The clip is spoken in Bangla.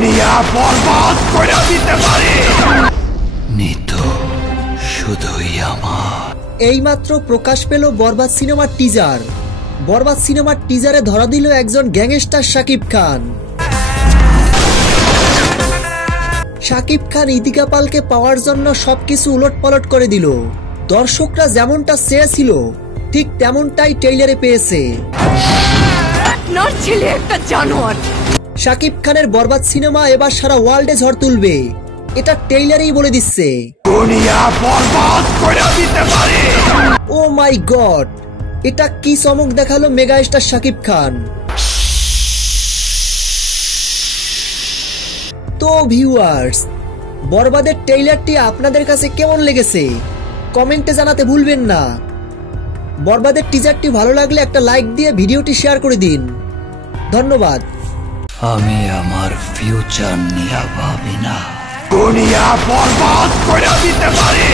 দুনিয়া বরবাদ করে দিতে পারি। নিতো শুধুই আমার। এইমাত্র প্রকাশ পেল বরবাদ সিনেমার টিজার। বরবাদ সিনেমার টিজারে ধরা দিল একজন গ্যাংস্টার শাকিব খান। শাকিব খান ইদিকা পালকে পাওয়ার জন্য সবকিছু উলটপালট করে দিল। দর্শকরা যেমনটা চেয়েছিল ঠিক তেমনটাই ট্রেইলারে পেয়েছে। শাকিব খানের বরবাদ সিনেমা এবার সারা ওয়ার্ল্ডে ঝড় তুলবে, এটা ট্রেইলারেই বলে দিচ্ছে। দুনিয়া বরবাদ করে দিতে পারি। ও মাই গড, এটা কি চমক দেখালো মেগা স্টার শাকিব খান। তো ভিউয়ার্স, বরবাদের ট্রেইলারটি আপনাদের কাছে কেমন লেগেছে কমেন্টে জানাতে ভুলবেন না। বরবাদের টিজারটি ভালো লাগলে একটা লাইক দিয়ে ভিডিওটি শেয়ার করে দিন। ধন্যবাদ। আমি আমার ফিউচার নিয়ে ভাবি না, দুনিয়া বরবাদ করে দিতে পারি।